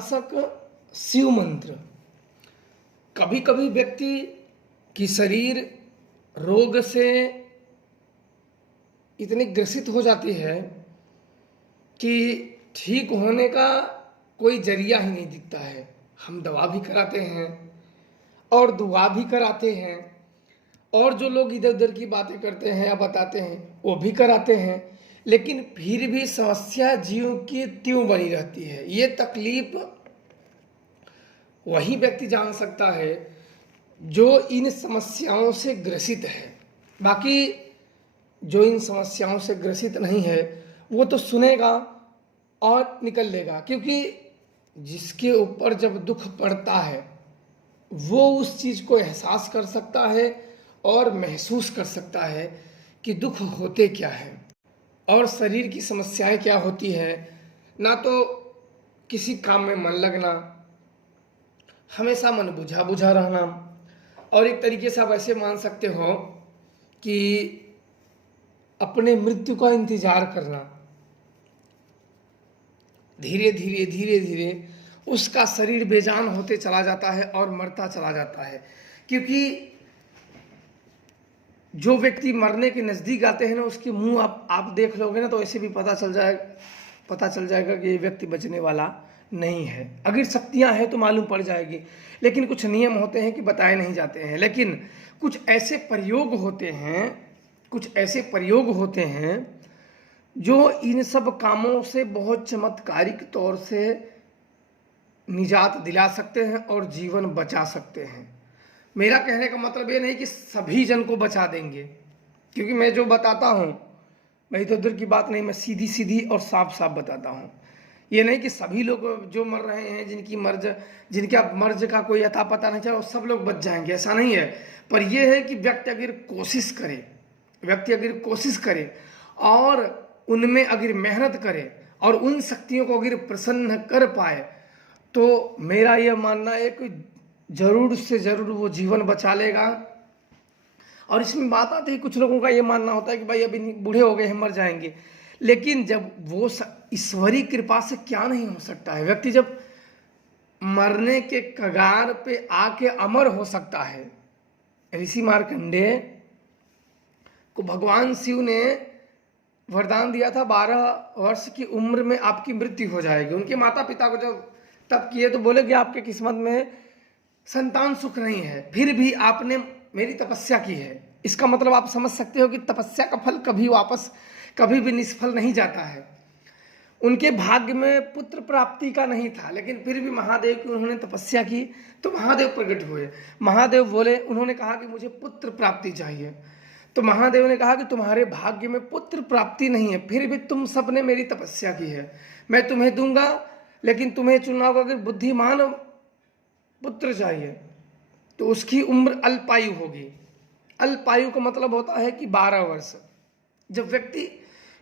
विनाशक शिव मंत्र। कभी कभी व्यक्ति की शरीर रोग से इतनी ग्रसित हो जाती है कि ठीक होने का कोई जरिया ही नहीं दिखता है। हम दवा भी कराते हैं और दुआ भी कराते हैं, और जो लोग इधर उधर की बातें करते हैं या बताते हैं वो भी कराते हैं, लेकिन फिर भी समस्या जीव की त्यों बनी रहती है। ये तकलीफ वही व्यक्ति जान सकता है जो इन समस्याओं से ग्रसित है। बाकी जो इन समस्याओं से ग्रसित नहीं है वो तो सुनेगा और निकल लेगा, क्योंकि जिसके ऊपर जब दुख पड़ता है वो उस चीज़ को एहसास कर सकता है और महसूस कर सकता है कि दुख होते क्या है और शरीर की समस्याएं क्या होती है। ना तो किसी काम में मन लगना, हमेशा मन बुझा बुझा रहना, और एक तरीके से आप ऐसे मान सकते हो कि अपने मृत्यु का इंतजार करना। धीरे धीरे धीरे धीरे उसका शरीर बेजान होते चला जाता है और मरता चला जाता है। क्योंकि जो व्यक्ति मरने के नज़दीक आते हैं ना, उसके मुंह आप देख लोगे ना तो ऐसे भी पता चल जाएगा कि ये व्यक्ति बचने वाला नहीं है। अगर शक्तियां हैं तो मालूम पड़ जाएगी, लेकिन कुछ नियम होते हैं कि बताए नहीं जाते हैं। लेकिन कुछ ऐसे प्रयोग होते हैं जो इन सब कामों से बहुत चमत्कारिक तौर से निजात दिला सकते हैं और जीवन बचा सकते हैं। मेरा कहने का मतलब ये नहीं कि सभी जन को बचा देंगे, क्योंकि मैं जो बताता हूँ मैं इधर उधर की बात नहीं, मैं सीधी सीधी और साफ साफ बताता हूँ। ये नहीं कि सभी लोग जो मर रहे हैं जिनका मर्ज का कोई अता पता नहीं चला वो सब लोग बच जाएंगे, ऐसा नहीं है। पर यह है कि व्यक्ति अगर कोशिश करे और उनमें अगर मेहनत करे और उन शक्तियों को अगर प्रसन्न कर पाए तो मेरा यह मानना है कि जरूर से जरूर वो जीवन बचा लेगा। और इसमें बात आती है, कुछ लोगों का ये मानना होता है कि भाई अभी बूढ़े हो गए हैं, मर जाएंगे। लेकिन जब वो ईश्वरीय कृपा से क्या नहीं हो सकता है। व्यक्ति जब मरने के कगार पे आके अमर हो सकता है। ऋषि मार्कंडेय को भगवान शिव ने वरदान दिया था 12 वर्ष की उम्र में आपकी मृत्यु हो जाएगी। उनके माता पिता को जब तप किए तो बोले कि आपके किस्मत में संतान सुख नहीं है, फिर भी आपने मेरी तपस्या की है। इसका मतलब आप समझ सकते हो कि तपस्या का फल कभी भी निष्फल नहीं जाता है। उनके भाग्य में पुत्र प्राप्ति का नहीं था, लेकिन फिर भी महादेव की उन्होंने तपस्या की तो महादेव प्रकट हुए। महादेव बोले, उन्होंने कहा कि मुझे पुत्र प्राप्ति चाहिए। तो महादेव ने कहा कि तुम्हारे भाग्य में पुत्र प्राप्ति नहीं है, फिर भी तुम सबने मेरी तपस्या की है, मैं तुम्हें दूंगा, लेकिन तुम्हें चुनना होगा कि बुद्धिमान पुत्र चाहिए। तो उसकी उम्र अल्पायु होगी। अल्पायु का मतलब होता है कि 12 वर्ष। जब व्यक्ति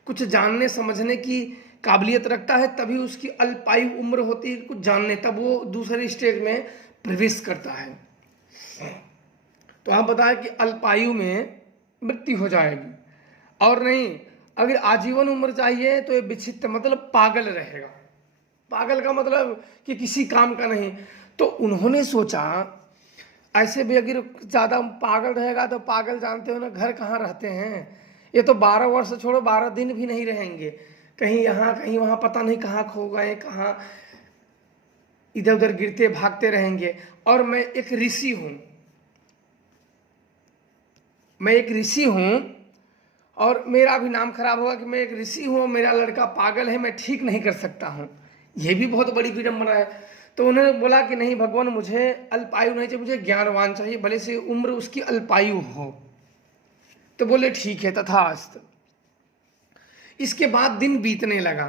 कुछ जानने समझने की काबिलियत रखता है तभी उसकी अल्पायु उम्र होती है कुछ जानने, तब वो दूसरे स्टेज में प्रवेश करता है। तो आप बताएं कि अल्पायु में मृत्यु हो जाएगी, और नहीं अगर आजीवन उम्र चाहिए तो ये विचित्र मतलब पागल रहेगा। पागल का मतलब कि किसी काम का नहीं। तो उन्होंने सोचा ऐसे भी अगर ज़्यादा पागल रहेगा तो पागल जानते हो ना घर कहाँ रहते हैं, ये तो 12 वर्ष छोड़ो 12 दिन भी नहीं रहेंगे, कहीं यहाँ कहीं वहाँ पता नहीं कहाँ खो गए, कहाँ इधर उधर गिरते भागते रहेंगे। और मैं एक ऋषि हूँ और मेरा भी नाम खराब होगा कि मैं एक ऋषि हूँ, मेरा लड़का पागल है, मैं ठीक नहीं कर सकता हूँ। ये भी बहुत बड़ी विडंबना है। तो उन्होंने बोला कि नहीं भगवान, मुझे अल्पायु नहीं चाहिए, मुझे ज्ञानवान चाहिए, भले से उम्र उसकी अल्पायु हो। तो बोले ठीक है, तथास्तु। इसके बाद दिन बीतने लगा।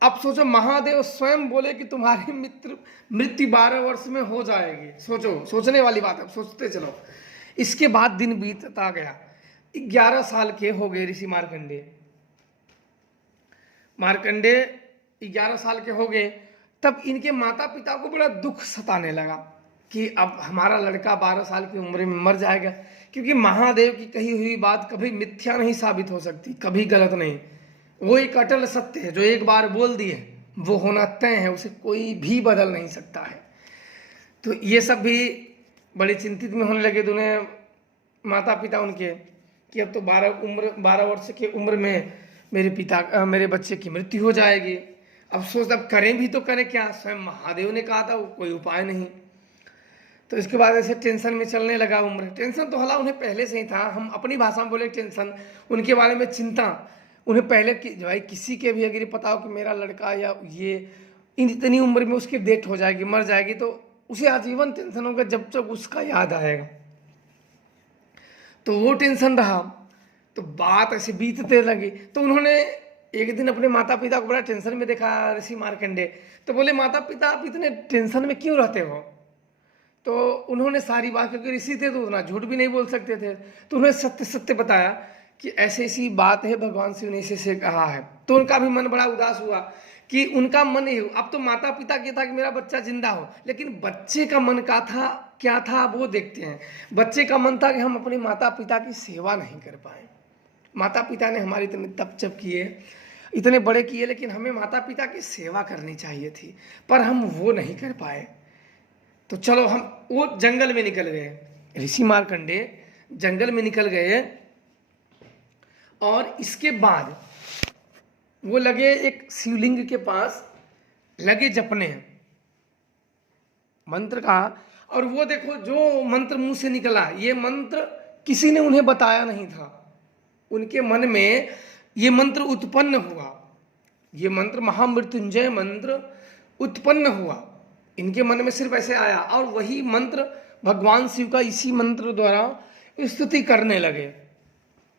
अब सोचो, महादेव स्वयं बोले कि तुम्हारी मृत्यु 12 वर्ष में हो जाएगी। सोचो, सोचने वाली बात है, सोचते चलो। इसके बाद दिन बीतता गया। 11 साल के हो गए ऋषि मार्कंडेय 11 साल के हो गए। तब इनके माता पिता को बड़ा दुख सताने लगा कि अब हमारा लड़का 12 साल की उम्र में मर जाएगा। क्योंकि महादेव की कही हुई बात कभी मिथ्या नहीं साबित हो सकती, कभी गलत नहीं। वो एक अटल सत्य है जो एक बार बोल दिए वो होना तय है, उसे कोई भी बदल नहीं सकता है। तो ये सब भी बड़े चिंतित में होने लगे दोनों माता पिता उनके, कि अब तो 12 वर्ष की उम्र में मेरे बच्चे की मृत्यु हो जाएगी। अब सोच, अब करें भी तो करें क्या, स्वयं महादेव ने कहा था, वो कोई उपाय नहीं। तो इसके बाद ऐसे टेंशन में चलने लगा उम्र। टेंशन तो हला उन्हें पहले से ही था, हम अपनी भाषा में बोले टेंशन, उनके बारे में चिंता उन्हें पहले की। भाई किसी के भी अगर पता हो कि मेरा लड़का या ये इतनी उम्र में उसकी डेथ हो जाएगी, मर जाएगी, तो उसे आजीवन टेंशन होगा जब तक उसका याद आएगा। तो वो टेंशन रहा, तो बात ऐसे बीतते लगी। तो उन्होंने एक दिन अपने माता पिता को बड़ा टेंशन में देखा, ऋषि मार्कंडे। तो बोले, माता पिता आप इतने टेंशन में क्यों रहते हो? तो उन्होंने सारी बात, क्योंकि ऋषि थे तो उतना झूठ भी नहीं बोल सकते थे, तो उन्होंने सत्य सत्य बताया कि ऐसी ऐसी बात है, भगवान शिव ने ऐसे कहा है। तो उनका भी मन बड़ा उदास हुआ कि उनका मन ही, अब तो माता पिता क्या था कि मेरा बच्चा जिंदा हो, लेकिन बच्चे का मन का था क्या था वो देखते हैं। बच्चे का मन था कि हम अपने माता पिता की सेवा नहीं कर पाए। माता पिता ने हमारी इतने तप जप किए, इतने बड़े किए, लेकिन हमें माता पिता की सेवा करनी चाहिए थी, पर हम वो नहीं कर पाए। तो चलो हम वो जंगल में निकल गए, ऋषि मार्कंडे जंगल में निकल गए। और इसके बाद वो लगे एक शिवलिंग के पास लगे जपने मंत्र का। और वो देखो जो मंत्र मुंह से निकला, ये मंत्र किसी ने उन्हें बताया नहीं था, उनके मन में ये मंत्र उत्पन्न हुआ। ये मंत्र महामृत्युंजय मंत्र उत्पन्न हुआ, इनके मन में सिर्फ ऐसे आया, और वही मंत्र भगवान शिव का इसी मंत्र द्वारा स्तुति करने लगे।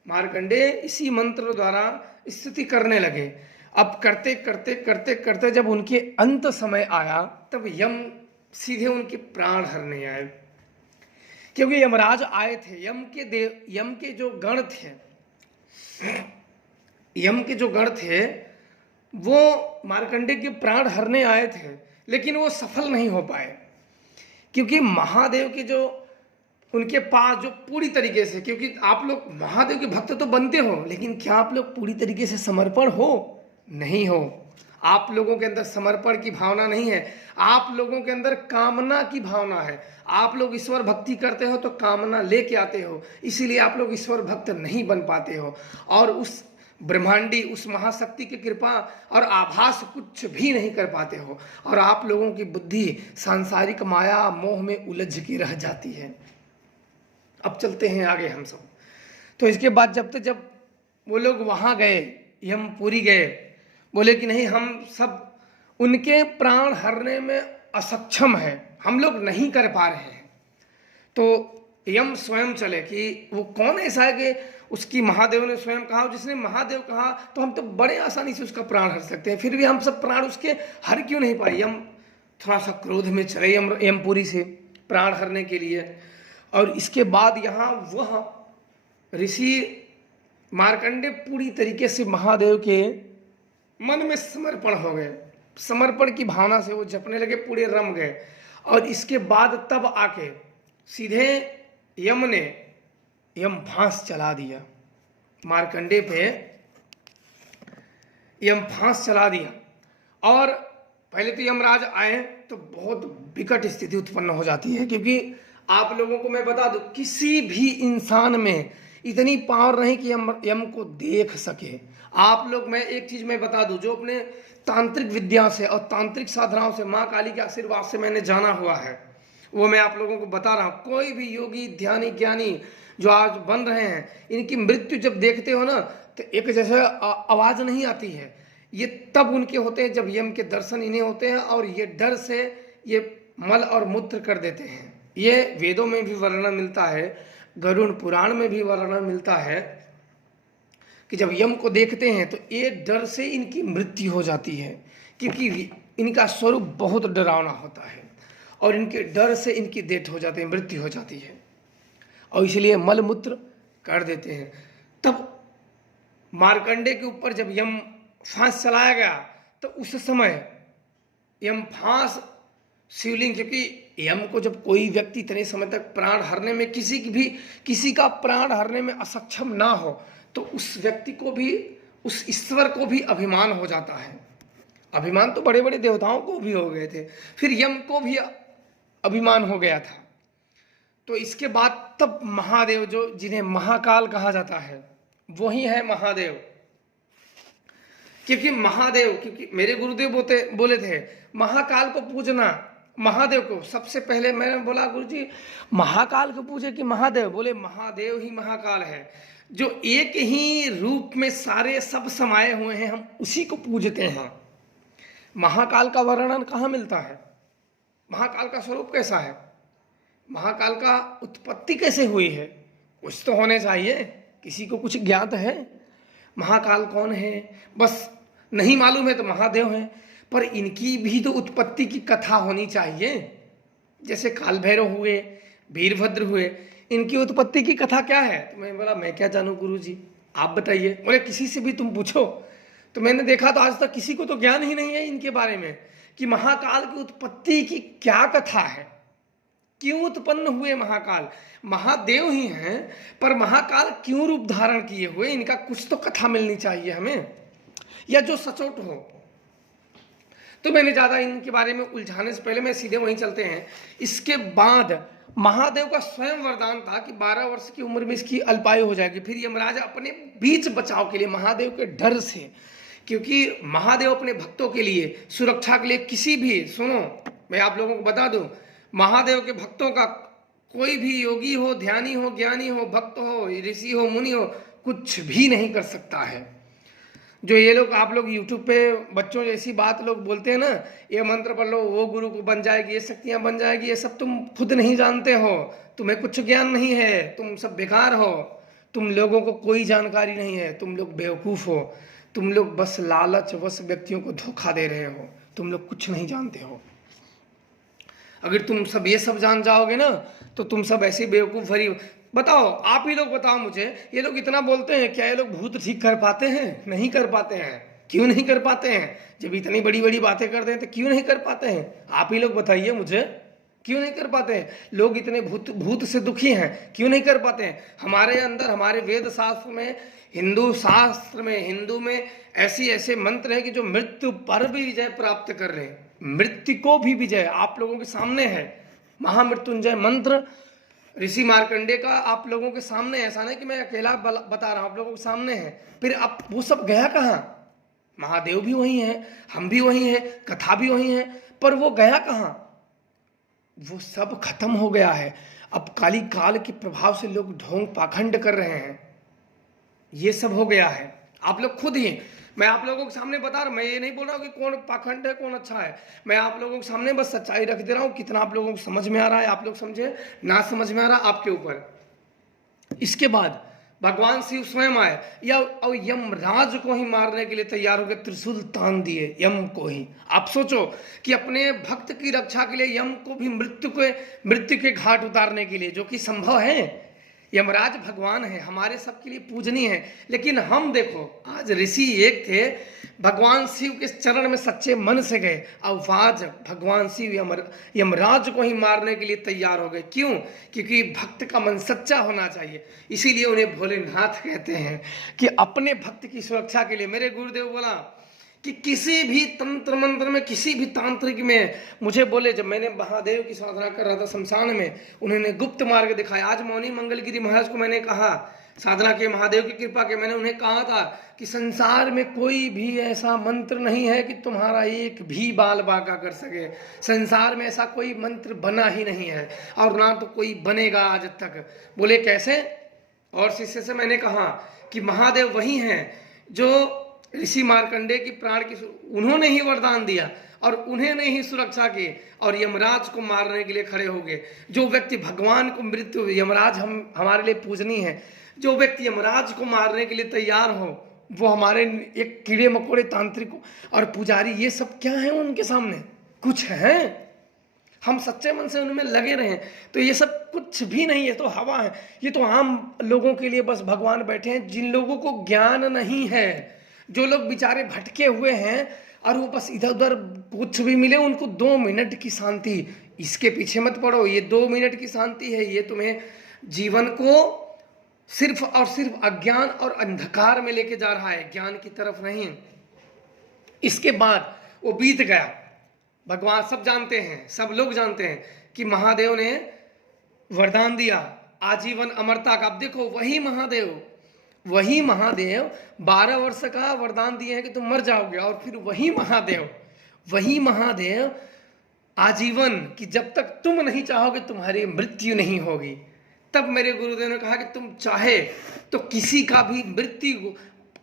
मार्कंडे इसी मंत्र द्वारा स्तुति करने लगे। अब करते करते करते करते जब उनके अंत समय आया, तब यम सीधे उनके प्राण हरने आए। क्योंकि यमराज आए थे, यम के जो गण थे, यम के जो गण थे वो मार्कंडे के प्राण हरने आए थे, लेकिन वो सफल नहीं हो पाए। क्योंकि महादेव के जो उनके पास जो पूरी तरीके से, क्योंकि आप लोग महादेव के भक्त तो बनते हो, लेकिन क्या आप लोग पूरी तरीके से समर्पण हो? नहीं हो। आप लोगों के अंदर समर्पण की भावना नहीं है, आप लोगों के अंदर कामना की भावना है। आप लोग ईश्वर भक्ति करते हो तो कामना लेके आते हो, इसीलिए आप लोग ईश्वर भक्त नहीं बन पाते हो, और उस ब्रह्मांडी, उस महाशक्ति की कृपा और आभास कुछ भी नहीं कर पाते हो, और आप लोगों की बुद्धि सांसारिक माया मोह में उलझ के रह जाती है। अब चलते हैं आगे हम सब। तो इसके बाद जब वो लोग वहाँ गए, यमपुरी गए, बोले कि नहीं, हम सब उनके प्राण हरने में असक्षम है, हम लोग नहीं कर पा रहे हैं। तो यम स्वयं चले कि वो कौन ऐसा है कि उसकी महादेव ने स्वयं कहा, जिसने महादेव कहा तो हम तो बड़े आसानी से उसका प्राण हर सकते हैं, फिर भी हम सब प्राण उसके हर क्यों नहीं पाए। यम थोड़ा सा क्रोध में चले यमपुरी से प्राण हरने के लिए। और इसके बाद यहाँ वह ऋषि मार्कंडे पूरी तरीके से महादेव के मन में समर्पण हो गए, समर्पण की भावना से वो जपने लगे, पूरे रम गए। और इसके बाद तब आके सीधे यम ने फांस चला दिया मार्कंडे पे, यम फांस चला दिया। और पहले तो यमराज आए तो बहुत विकट स्थिति उत्पन्न हो जाती है, क्योंकि आप लोगों को मैं बता दूं, किसी भी इंसान में इतनी पावर नहीं कि यम को देख सके। आप लोग, मैं एक चीज मैं बता दूं, जो अपने तांत्रिक विद्या से और तांत्रिक साधनाओं से, माँ काली के आशीर्वाद से मैंने जाना हुआ है, वो मैं आप लोगों को बता रहा हूँ। कोई भी योगी ध्यानी ज्ञानी जो आज बन रहे हैं, इनकी मृत्यु जब देखते हो ना, तो एक जैसे आवाज नहीं आती है, ये तब उनके होते हैं जब यम के दर्शन इन्हें होते हैं, और ये डर से ये मल और मूत्र कर देते हैं। ये वेदों में भी वर्णन मिलता है, गरुड़ पुराण में भी वर्णन मिलता है कि जब यम को देखते हैं तो एक डर से इनकी मृत्यु हो जाती है, क्योंकि इनका स्वरूप बहुत डरावना होता है, और इनके डर से इनकी डेथ हो जाती है, मृत्यु हो जाती है, और इसलिए मल मूत्र कर देते हैं। तब मार्कंडे के ऊपर जब यम फांस चलाया गया, तो उस समय यम फांस शिवलिंग, क्योंकि यम को जब कोई व्यक्ति इतने समय तक प्राण हरने में, किसी का प्राण हरने में असक्षम ना हो, तो उस व्यक्ति को भी, उस ईश्वर को भी अभिमान हो जाता है, अभिमान तो बड़े बड़े देवताओं को भी हो गए थे, फिर यम को भी अभिमान हो गया था। तो इसके बाद तब महादेव, जो जिन्हें महाकाल कहा जाता है, वही है महादेव। क्योंकि मेरे गुरुदेव बोले थे महाकाल को पूजना, महादेव को सबसे पहले मैंने बोला गुरु जी महाकाल को पूजे कि महादेव? बोले महादेव ही महाकाल है, जो एक ही रूप में सारे सब समाये हुए हैं, हम उसी को पूजते हैं। महाकाल का वर्णन कहाँ मिलता है? महाकाल का स्वरूप कैसा है? महाकाल का उत्पत्ति कैसे हुई है? कुछ तो होने चाहिए, किसी को कुछ ज्ञात है? महाकाल कौन है? बस नहीं मालूम है तो महादेव है, पर इनकी भी तो उत्पत्ति की कथा होनी चाहिए। जैसे काल भैरव हुए, वीरभद्र हुए, इनकी उत्पत्ति की कथा क्या है? तो मैं बोला मैं क्या जानूं गुरु जी, आप बताइए। बोले किसी से भी तुम पूछो। तो मैंने देखा तो आज तक किसी को तो ज्ञान ही नहीं है इनके बारे में कि महाकाल की उत्पत्ति की क्या कथा है, क्यों उत्पन्न हुए महाकाल। महादेव ही हैं, पर महाकाल क्यों रूप धारण किए हुए, इनका कुछ तो कथा मिलनी चाहिए हमें, या जो सचोट हो। तो मैंने ज़्यादा इनके बारे में उलझाने से पहले मैं सीधे वहीं चलते हैं। इसके बाद महादेव का स्वयं वरदान था कि 12 वर्ष की उम्र में इसकी अल्पायु हो जाएगी। फिर यमराज अपने बीच बचाव के लिए, महादेव के डर से, क्योंकि महादेव अपने भक्तों के लिए सुरक्षा के लिए किसी भी, सुनो मैं आप लोगों को बता दूं, महादेव के भक्तों का कोई भी योगी हो, ध्यानी हो, ज्ञानी हो, भक्त हो, ऋषि हो, मुनि हो, कुछ भी नहीं कर सकता है। जो ये लोग, आप लोग यूट्यूब पे बच्चों जैसी बात लोग बोलते हैं ना, ये मंत्र पढ़ लो वो गुरु को बन जाएगी, ये शक्तियां बन जाएगी, ये सब तुम खुद नहीं जानते हो, तुम्हें कुछ ज्ञान नहीं है, तुम सब बेकार हो, तुम लोगों को कोई जानकारी नहीं है, तुम लोग बेवकूफ़ हो, तुम लोग बस लालच वश व्यक्तियों को धोखा दे रहे हो, तुम लोग कुछ नहीं जानते हो। अगर तुम सब ये सब जान जाओगे ना तो तुम सब ऐसी बेवकूफ़ भरी। बताओ, आप ही लोग बताओ मुझे, ये लोग इतना बोलते हैं, क्या ये लोग भूत ठीक कर पाते हैं? नहीं कर पाते हैं। क्यों नहीं कर पाते हैं? जब इतनी बड़ी बड़ी बातें करते हैं तो क्यों नहीं कर पाते हैं? आप ही लोग बताइए मुझे, क्यों नहीं कर पाते हैं? लोग इतने भूत से दुखी हैं, क्यों नहीं कर पाते हैं? हमारे अंदर, हमारे वेद शास्त्र में, हिंदू शास्त्र में, हिंदू में ऐसे मंत्र है कि जो मृत्यु पर भी विजय प्राप्त कर रहे हैं, मृत्यु को भी विजय आप लोगों के सामने है। महामृत्युंजय मंत्र ऋषि मार्कंडे का आप लोगों के सामने, ऐसा नहीं कि मैं अकेला बता रहा हूं, आप लोगों के सामने है। फिर अब वो सब गया कहाँ? महादेव भी वही है, हम भी वही है, कथा भी वही है, पर वो गया कहाँ? वो सब खत्म हो गया है। अब काली काल के प्रभाव से लोग ढोंग पाखंड कर रहे हैं, ये सब हो गया है। आप लोग खुद ही, मैं आप लोगों के सामने बता रहा हूं, मैं ये नहीं बोल रहा हूं कि कौन पाखंड है कौन अच्छा है, मैं आप लोगों के सामने बस सच्चाई रख दे रहा हूं। कितना आप लोगों को समझ में आ रहा है आप लोग समझे, ना समझ में आ रहा आपके ऊपर। इसके बाद भगवान शिव स्वयं आए, या और यमराज को ही मारने के लिए तैयार हो गए, त्रिशूल तान दिए यम को ही। आप सोचो कि अपने भक्त की रक्षा के लिए यम को भी मृत्यु के घाट उतारने के लिए, जो कि संभव है। यमराज भगवान है, हमारे सबके लिए पूजनीय है, लेकिन हम देखो आज ऋषि एक थे, भगवान शिव के चरण में सच्चे मन से गए, अब आज भगवान शिव यमराज को ही मारने के लिए तैयार हो गए। क्यों? क्योंकि भक्त का मन सच्चा होना चाहिए, इसीलिए उन्हें भोलेनाथ कहते हैं कि अपने भक्त की सुरक्षा के लिए। मेरे गुरुदेव बोला कि किसी भी तंत्र मंत्र में, किसी भी तांत्रिक में, मुझे बोले, जब मैंने महादेव की साधना कर रहा था शमशान में, उन्होंने गुप्त मार्ग दिखाया। आज मौनी मंगलगिरी महाराज को मैंने कहा, साधना के महादेव की कृपा के, मैंने उन्हें कहा था कि संसार में कोई भी ऐसा मंत्र नहीं है कि तुम्हारा एक भी बाल बांका कर सके। संसार में ऐसा कोई मंत्र बना ही नहीं है, और ना तो कोई बनेगा आज तक। बोले कैसे? और शिष्य से मैंने कहा कि महादेव वही हैं जो ऋषि मार्कंडे की प्राण की, उन्होंने ही वरदान दिया और उन्होंने ही सुरक्षा की, और यमराज को मारने के लिए खड़े हो गए। जो व्यक्ति भगवान को मृत्यु, यमराज हमारे लिए पूजनीय है, जो व्यक्ति यमराज को मारने के लिए तैयार हो, वो हमारे एक कीड़े मकोड़े तांत्रिक और पुजारी, ये सब क्या है उनके सामने? कुछ है? हम सच्चे मन से उनमें लगे रहें तो ये सब कुछ भी नहीं है, तो हवा है। ये तो आम लोगों के लिए बस भगवान बैठे हैं, जिन लोगों को ज्ञान नहीं है, जो लोग बेचारे भटके हुए हैं, और वो बस इधर उधर कुछ भी मिले उनको 2 मिनट की शांति, इसके पीछे मत पड़ो। ये 2 मिनट की शांति है, ये तुम्हें जीवन को सिर्फ और सिर्फ अज्ञान और अंधकार में लेके जा रहा है, ज्ञान की तरफ नहीं। इसके बाद वो बीत गया। भगवान सब जानते हैं, सब लोग जानते हैं कि महादेव ने वरदान दिया आजीवन अमरता का। अब देखो वही महादेव 12 वर्ष का वरदान दिए हैं कि तुम मर जाओगे, और फिर वही महादेव आजीवन कि जब तक तुम नहीं चाहोगे तुम्हारी मृत्यु नहीं होगी। तब मेरे गुरुदेव ने कहा कि तुम चाहे तो किसी का भी मृत्यु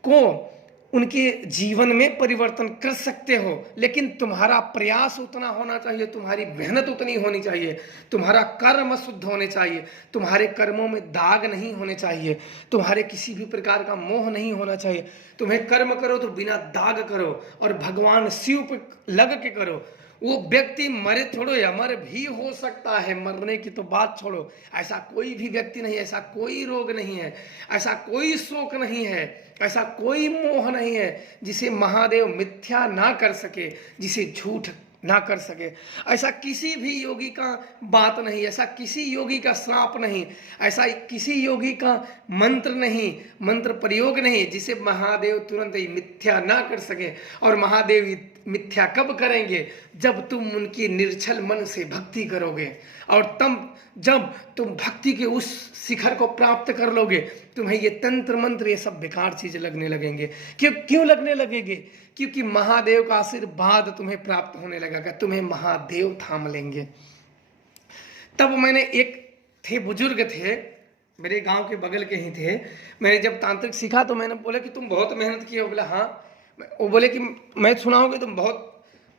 को उनके जीवन में परिवर्तन कर सकते हो, लेकिन तुम्हारा प्रयास उतना होना चाहिए, तुम्हारी मेहनत उतनी होनी चाहिए, तुम्हारा कर्म शुद्ध होने चाहिए, तुम्हारे कर्मों में दाग नहीं होने चाहिए, तुम्हारे किसी भी प्रकार का मोह नहीं होना चाहिए। तुम्हें कर्म करो तो बिना दाग करो और भगवान शिव पे लग के करो। वो व्यक्ति मरे छोड़ो या मर भी हो सकता है, मरने की तो बात छोड़ो, ऐसा कोई भी व्यक्ति नहीं है, ऐसा कोई रोग नहीं है, ऐसा कोई शोक नहीं है, ऐसा कोई मोह नहीं है जिसे महादेव मिथ्या ना कर सके, जिसे झूठ ना कर सके। ऐसा किसी भी योगी का बात नहीं, ऐसा किसी योगी का श्राप नहीं, ऐसा किसी योगी का मंत्र नहीं, मंत्र प्रयोग नहीं जिसे महादेव तुरंत ही मिथ्या ना कर सके। और महादेव मिथ्या कब करेंगे? जब तुम उनकी निर्छल मन से भक्ति करोगे, और तब जब तुम भक्ति के उस शिखर को प्राप्त कर लोगे, तुम्हें ये तंत्र मंत्र ये सब बेकार चीज लगने लगेंगे। क्यों लगने लगेंगे? क्योंकि महादेव का आशीर्वाद तुम्हें प्राप्त होने लगेगा, तुम्हें महादेव थाम लेंगे। तब मैंने थे बुजुर्ग थे, मेरे गांव के बगल के ही थे। मैंने जब तांत्रिक सीखा तो मैंने बोला कि तुम बहुत मेहनत किए हो। बोला हाँ। वो बोले कि मैं सुना हूँ कि तुम बहुत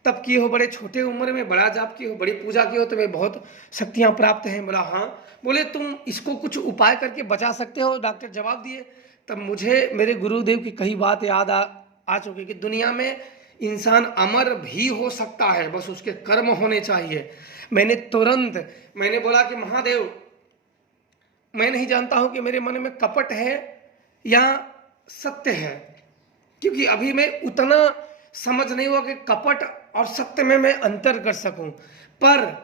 तब किए हो, बड़े छोटे उम्र में बड़ा जाप किए हो, बड़ी पूजा की हो, तुम्हें बहुत शक्तियाँ प्राप्त हैं। बोला हाँ। बोले तुम इसको कुछ उपाय करके बचा सकते हो? डॉक्टर जवाब दिए। तब मुझे मेरे गुरुदेव की कई बात याद आ चुकी कि दुनिया में इंसान अमर भी हो सकता है, बस उसके कर्म होने चाहिए। मैंने बोला कि महादेव, मैं नहीं जानता हूं कि मेरे मन में कपट है या सत्य है, क्योंकि अभी मैं उतना समझ नहीं हुआ कि कपट और सत्य में मैं अंतर कर सकूं। पर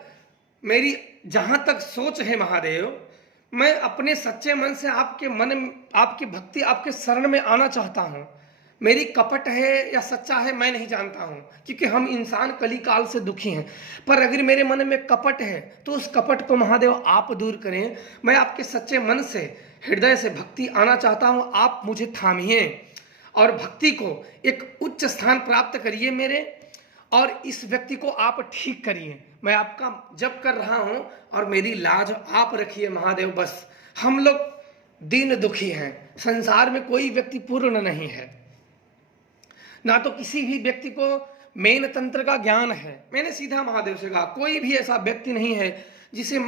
मेरी जहां तक सोच है महादेव, मैं अपने सच्चे मन से आपके आपकी भक्ति, आपके शरण में आना चाहता हूं। मेरी कपट है या सच्चा है मैं नहीं जानता हूं, क्योंकि हम इंसान कली काल से दुखी हैं। पर अगर मेरे मन में कपट है तो उस कपट को महादेव आप दूर करें। मैं आपके सच्चे मन से, हृदय से भक्ति आना चाहता हूं, आप मुझे थामिए और भक्ति को एक उच्च स्थान प्राप्त करिए मेरे, और इस व्यक्ति को आप ठीक करिए। मैं आपका जप कर रहा हूं और मेरी लाज आप रखिए महादेव। बस हम लोग दीन दुखी हैं, संसार में कोई व्यक्ति पूर्ण नहीं है, ना तो किसी भी व्यक्ति को मेन तंत्र का ज्ञान है। मैंने सीधा महादेव से कहा कोई भी ऐसा व्यक्ति नहीं है जिसे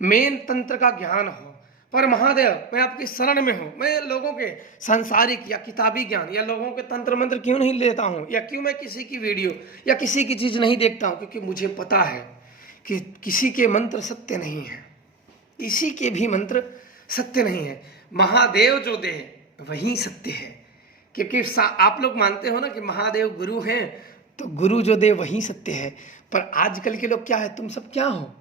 मेन तंत्र का ज्ञान हो। पर महादेव मैं आपकी शरण में हूं। मैं लोगों के सांसारिक या किताबी ज्ञान या लोगों के तंत्र मंत्र क्यों नहीं लेता हूं, या क्यों मैं किसी की वीडियो या किसी की चीज नहीं देखता हूं? क्योंकि मुझे पता है कि किसी के मंत्र सत्य नहीं है, किसी के भी मंत्र सत्य नहीं है। महादेव जो दे वही सत्य है। क्योंकि आप लोग मानते हो ना कि महादेव गुरु हैं, तो गुरु जो दे वही सत्य है। पर आजकल के लोग क्या है, तुम सब क्या हो?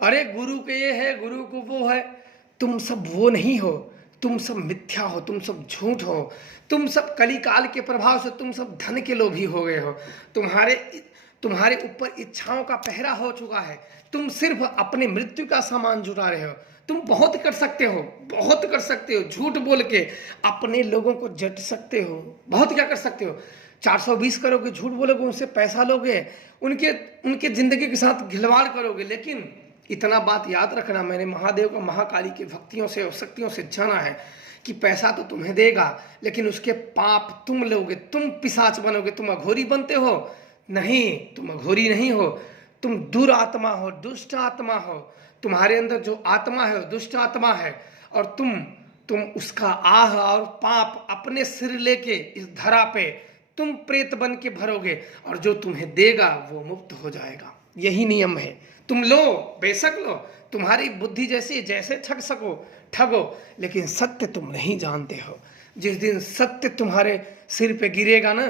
अरे गुरु के ये है, गुरु को वो है। तुम सब वो नहीं हो, तुम सब मिथ्या हो, तुम सब झूठ हो, तुम सब कलिकाल के प्रभाव से तुम सब धन के लोभी हो गए हो। तुम्हारे ऊपर इच्छाओं का पहरा हो चुका है। तुम सिर्फ अपने मृत्यु का सामान जुटा रहे हो। तुम बहुत कर सकते हो, बहुत कर सकते हो। झूठ बोल के अपने लोगों को जट सकते हो, बहुत क्या कर सकते हो। 420 करोगे, झूठ बोलोगे, उनसे पैसा लोगे, उनके जिंदगी के साथ खिलवाड़ करोगे। लेकिन इतना बात याद रखना, मैंने महादेव को महाकाली की भक्तियों से और शक्तियों से जाना है कि पैसा तो तुम्हें देगा, लेकिन उसके पाप तुम लोगे। तुम पिशाच बनोगे, तुम अघोरी बनते हो। नहीं, तुम अघोरी नहीं हो, तुम दुरात्मा हो, दुष्ट आत्मा हो। तुम्हारे अंदर जो आत्मा है वो दुष्ट आत्मा है, और तुम उसका आह और पाप अपने सिर लेके इस धरा पे तुम प्रेत बन के भरोगे, और जो तुम्हें देगा वो मुक्त हो जाएगा। यही नियम है। तुम लो, बेशक लो, तुम्हारी बुद्धि जैसे ठग सको ठगो, लेकिन सत्य तुम नहीं जानते हो। जिस दिन सत्य तुम्हारे सिर पे गिरेगा ना,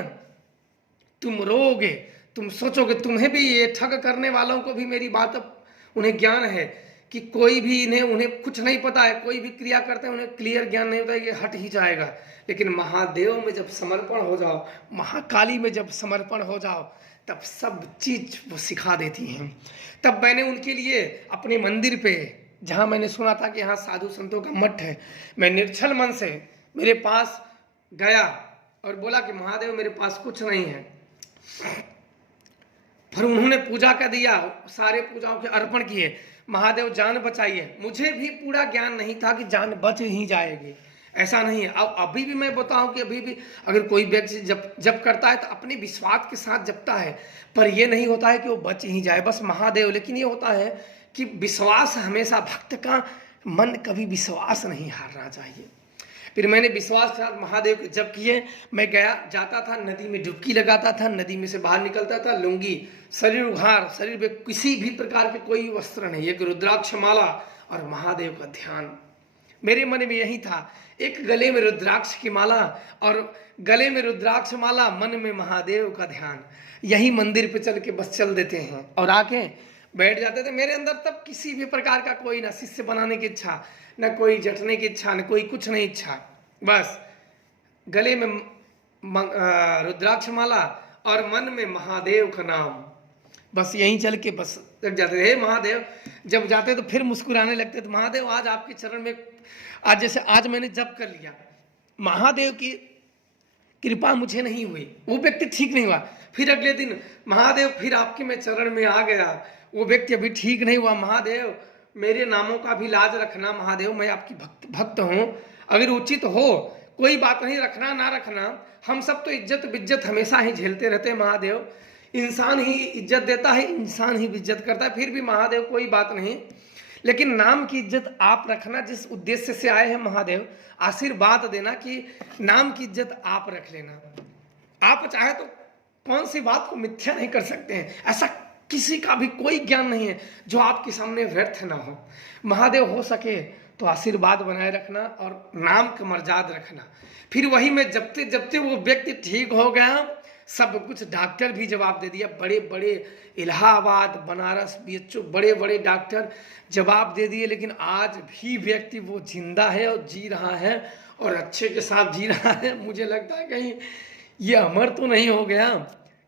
तुम रोओगे, तुम सोचोगे। तुम्हें भी, ये ठग करने वालों को भी मेरी बात, उन्हें ज्ञान है कि कोई भी उन्हें कुछ नहीं पता है, कोई भी क्रिया करते हैं उन्हें क्लियर ज्ञान नहीं होता है, ये हट ही जाएगा। लेकिन महादेव में जब समर्पण हो जाओ, महाकाली में जब समर्पण हो जाओ, तब सब चीज वो सिखा देती हैं। तब मैंने उनके लिए अपने मंदिर पे, जहाँ मैंने सुना था कि यहाँ साधु संतों का मठ है, मैं निर्छल मन से मेरे पास गया और बोला कि महादेव मेरे पास कुछ नहीं है। फिर उन्होंने पूजा का दिया, सारे पूजाओं के अर्पण किए, महादेव जान बचाइए। मुझे भी पूरा ज्ञान नहीं था कि जान बच ही जाएगी, ऐसा नहीं है। अब अभी भी मैं बताऊं कि अभी भी अगर कोई व्यक्ति जब करता है तो अपने विश्वास के साथ जपता है, पर यह नहीं होता है कि वो बच ही जाए बस महादेव। लेकिन ये होता है कि विश्वास हमेशा, भक्त का मन कभी विश्वास नहीं हारना चाहिए। फिर मैंने विश्वास के साथ महादेव के जप किए। मैं गया, जाता था, नदी में डुबकी लगाता था, नदी में से बाहर निकलता था, लुंगी, शरीर उघार, शरीर में किसी भी प्रकार के कोई वस्त्र नहीं, एक रुद्राक्ष माला और महादेव का ध्यान। मेरे मन में यही था, एक गले में रुद्राक्ष की माला और गले में रुद्राक्ष माला, मन में महादेव का ध्यान। यही मंदिर पे चल के बस चल देते हैं और आके बैठ जाते थे। मेरे अंदर तब किसी भी प्रकार का कोई ना शिष्य बनाने की इच्छा, न कोई जटने की इच्छा, न कोई कुछ नहीं इच्छा। बस गले में रुद्राक्ष माला और मन में महादेव का नाम, बस यहीं चल के बस लग जाते थे। हे महादेव, जब जाते तो फिर मुस्कुराने लगते थे, महादेव आज आपके चरण में, आज जैसे आज मैंने जप कर लिया, महादेव की कृपा मुझे नहीं हुई, वो व्यक्ति ठीक नहीं हुआ। फिर अगले दिन महादेव फिर आपके मैं चरण में आ गया, वो व्यक्ति अभी ठीक नहीं हुआ, महादेव मेरे नामों का भी लाज रखना, महादेव मैं आपकी भक्त हूँ, अगर उचित हो कोई बात नहीं, रखना ना रखना, हम सब तो इज्जत बिज्जत हमेशा ही झेलते रहते हैं महादेव। इंसान ही इज्जत देता है, इंसान ही इज्जत करता है, फिर भी महादेव कोई बात नहीं, लेकिन नाम की इज्जत आप रखना, जिस उद्देश्य से आए हैं महादेव, आशीर्वाद देना कि नाम की इज्जत आप रख लेना। आप चाहे तो कौन सी बात को मिथ्या नहीं कर सकते हैं, ऐसा किसी का भी कोई ज्ञान नहीं है जो आपके सामने व्यर्थ ना हो। महादेव हो सके तो आशीर्वाद बनाए रखना और नाम का मर्यादा रखना। फिर वही में जपते जपते वो व्यक्ति ठीक हो गया, सब कुछ, डॉक्टर भी जवाब दे दिया, बड़े बड़े इलाहाबाद, बनारस, बीएचयू, बड़े बड़े डॉक्टर जवाब दे दिए, लेकिन आज भी व्यक्ति वो जिंदा है और जी रहा है और अच्छे के साथ जी रहा है। मुझे लगता है कहीं ये अमर तो नहीं हो गया,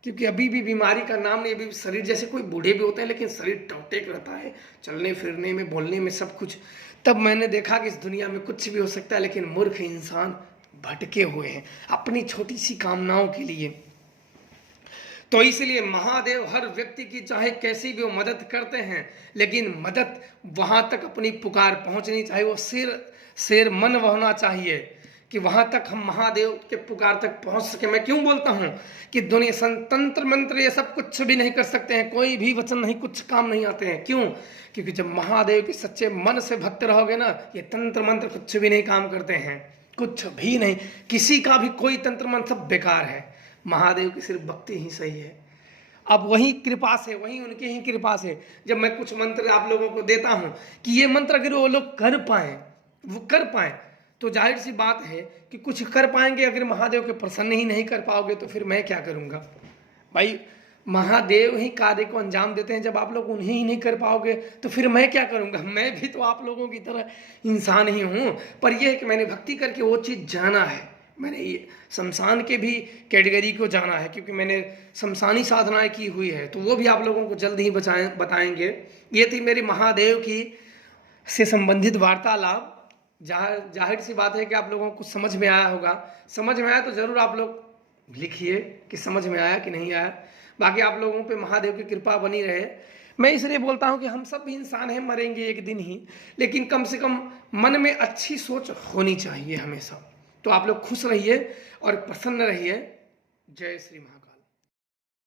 क्योंकि अभी भी बीमारी का नाम नहीं, अभी शरीर, जैसे कोई बूढ़े भी होते हैं लेकिन शरीर टौटेक रहता है, चलने फिरने में, बोलने में, सब कुछ। तब मैंने देखा कि इस दुनिया में कुछ भी हो सकता है, लेकिन मूर्ख इंसान भटके हुए हैं अपनी छोटी सी कामनाओं के लिए। तो इसलिए महादेव हर व्यक्ति की चाहे कैसी भी वो मदद करते हैं, लेकिन मदद वहां तक अपनी पुकार पहुंचनी चाहिए, वो शेर मन होना चाहिए कि वहां तक हम महादेव के पुकार तक पहुंच सके। मैं क्यों बोलता हूं कि दुनिया तंत्र मंत्र ये सब कुछ भी नहीं कर सकते हैं, कोई भी वचन नहीं, कुछ काम नहीं आते हैं। क्यों? क्योंकि जब महादेव के सच्चे मन से भक्त रहोगे ना, ये तंत्र मंत्र कुछ भी नहीं काम करते हैं, कुछ भी नहीं, किसी का भी कोई तंत्र मंत्र सब बेकार है। महादेव की सिर्फ भक्ति ही सही है। अब वही कृपा से, वही उनके ही कृपा से जब मैं कुछ मंत्र आप लोगों को देता हूं कि ये मंत्र अगर वो लोग कर पाए, वो कर पाए, तो जाहिर सी बात है कि कुछ कर पाएंगे। अगर महादेव के प्रसन्न ही नहीं कर पाओगे तो फिर मैं क्या करूंगा भाई? महादेव ही कार्य को अंजाम देते हैं, जब आप लोग उन्हें ही नहीं कर पाओगे तो फिर मैं क्या करूंगा? मैं भी तो आप लोगों की तरह इंसान ही हूं, पर यह है कि मैंने भक्ति करके वो चीज़ जाना है। मैंने ये शमशान के भी कैटेगरी को जाना है, क्योंकि मैंने शमशानी साधनाएं की हुई है, तो वो भी आप लोगों को जल्द ही बताएंगे। ये थी मेरी महादेव की से संबंधित वार्तालाप। जाहिर सी बात है कि आप लोगों को समझ में आया होगा। समझ में आया तो ज़रूर आप लोग लिखिए कि समझ में आया कि नहीं आया। बाकी आप लोगों पे महादेव की कृपा बनी रहे। मैं इसलिए बोलता हूँ कि हम सब भी इंसान हैं, मरेंगे एक दिन ही, लेकिन कम से कम मन में अच्छी सोच होनी चाहिए हमेशा। तो आप लोग खुश रहिए और प्रसन्न रहिए। जय श्री महाकाल।